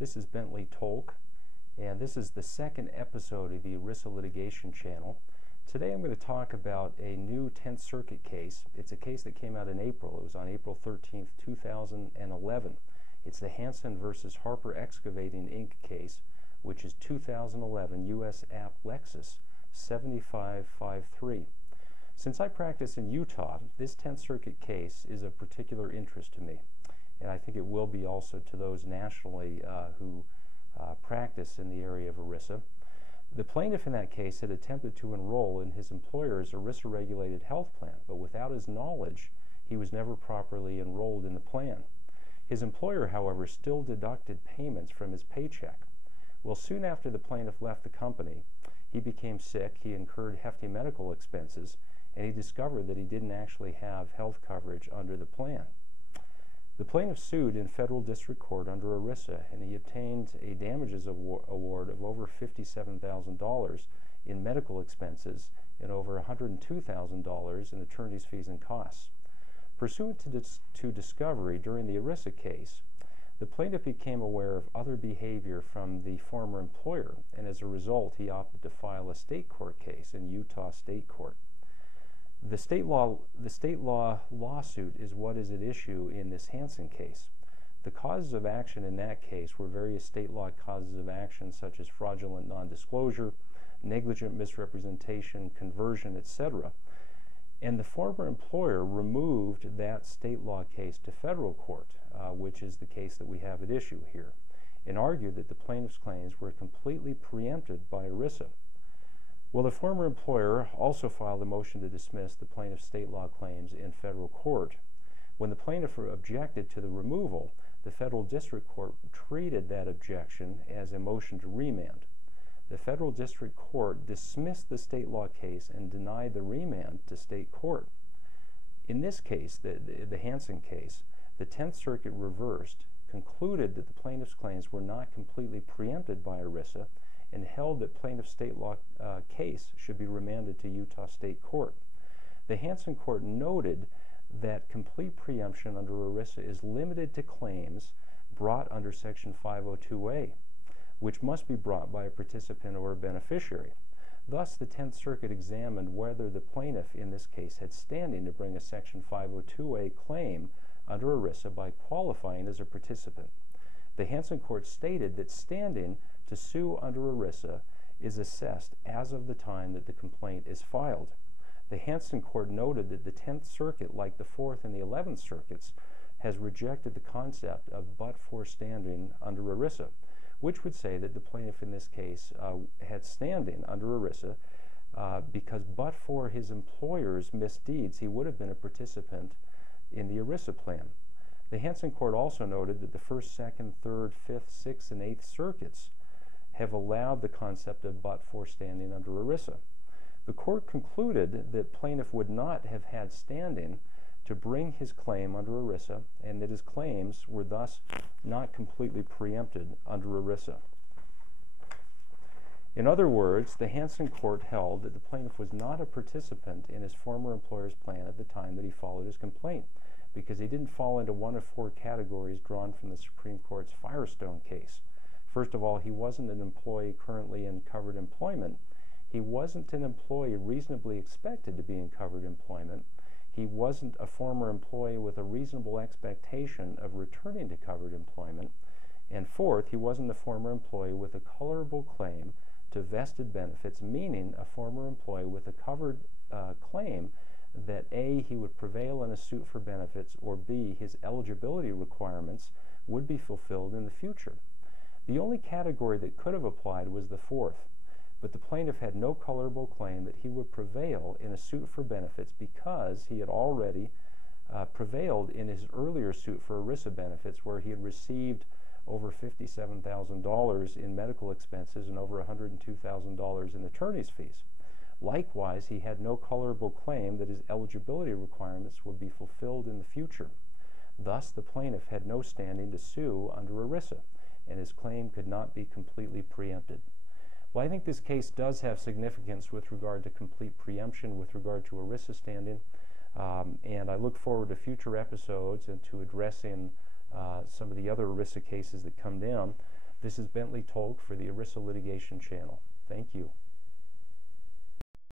This is Bentley Tolk, and this is the second episode of the ERISA Litigation channel. Today I'm going to talk about a new 10th Circuit case. It's a case that came out in April. It was on April 13th, 2011. It's the Hansen versus Harper Excavating, Inc. case, which is 2011 U.S. App LEXIS 7553. Since I practice in Utah, this 10th Circuit case is of particular interest to me, and I think it will be also to those nationally who practice in the area of ERISA. The plaintiff in that case had attempted to enroll in his employer's ERISA-regulated health plan, but without his knowledge, he was never properly enrolled in the plan. His employer, however, still deducted payments from his paycheck. Well, soon after the plaintiff left the company, he became sick, he incurred hefty medical expenses, and he discovered that he didn't actually have health coverage under the plan. The plaintiff sued in federal district court under ERISA, and he obtained a damages award of over $57,000 in medical expenses and over $102,000 in attorney's fees and costs. Pursuant to discovery during the ERISA case, the plaintiff became aware of other behavior from the former employer, and as a result, he opted to file a state court case in Utah State Court. The state law lawsuit is what is at issue in this Hansen case. The causes of action in that case were various state law causes of action such as fraudulent nondisclosure, negligent misrepresentation, conversion, etc. And the former employer removed that state law case to federal court, which is the case that we have at issue here, and argued that the plaintiff's claims were completely preempted by ERISA. Well, the former employer also filed a motion to dismiss the plaintiff's state law claims in federal court. When the plaintiff objected to the removal, the federal district court treated that objection as a motion to remand. The federal district court dismissed the state law case and denied the remand to state court. In this case, the Hansen case, the 10th Circuit reversed, concluded that the plaintiff's claims were not completely preempted by ERISA, and held that plaintiff's state law case should be remanded to Utah State Court. The Hansen court noted that complete preemption under ERISA is limited to claims brought under Section 502A, which must be brought by a participant or a beneficiary. Thus, the 10th Circuit examined whether the plaintiff in this case had standing to bring a Section 502A claim under ERISA by qualifying as a participant. The Hansen court stated that standing to sue under ERISA is assessed as of the time that the complaint is filed. The Hansen court noted that the 10th Circuit, like the 4th and the 11th Circuits, has rejected the concept of but-for standing under ERISA, which would say that the plaintiff in this case had standing under ERISA because but for his employer's misdeeds, he would have been a participant in the ERISA plan. The Hansen court also noted that the 1st, 2nd, 3rd, 5th, 6th, and 8th Circuits have allowed the concept of but-for standing under ERISA. The court concluded that plaintiff would not have had standing to bring his claim under ERISA, and that his claims were thus not completely preempted under ERISA. In other words, the Hansen court held that the plaintiff was not a participant in his former employer's plan at the time that he followed his complaint, because he didn't fall into one of 4 categories drawn from the Supreme Court's Firestone case. First of all, he wasn't an employee currently in covered employment. He wasn't an employee reasonably expected to be in covered employment. He wasn't a former employee with a reasonable expectation of returning to covered employment. And fourth, he wasn't a former employee with a colorable claim to vested benefits, meaning a former employee with a covered claim that A, he would prevail in a suit for benefits, or B, his eligibility requirements would be fulfilled in the future. The only category that could have applied was the 4th, but the plaintiff had no colorable claim that he would prevail in a suit for benefits because he had already prevailed in his earlier suit for ERISA benefits, where he had received over $57,000 in medical expenses and over $102,000 in attorney's fees. Likewise, he had no colorable claim that his eligibility requirements would be fulfilled in the future. Thus, the plaintiff had no standing to sue under ERISA, and his claim could not be completely preempted. Well, I think this case does have significance with regard to complete preemption, with regard to ERISA standing, and I look forward to future episodes and to addressing some of the other ERISA cases that come down. This is Bentley Tolk for the ERISA Litigation channel. Thank you.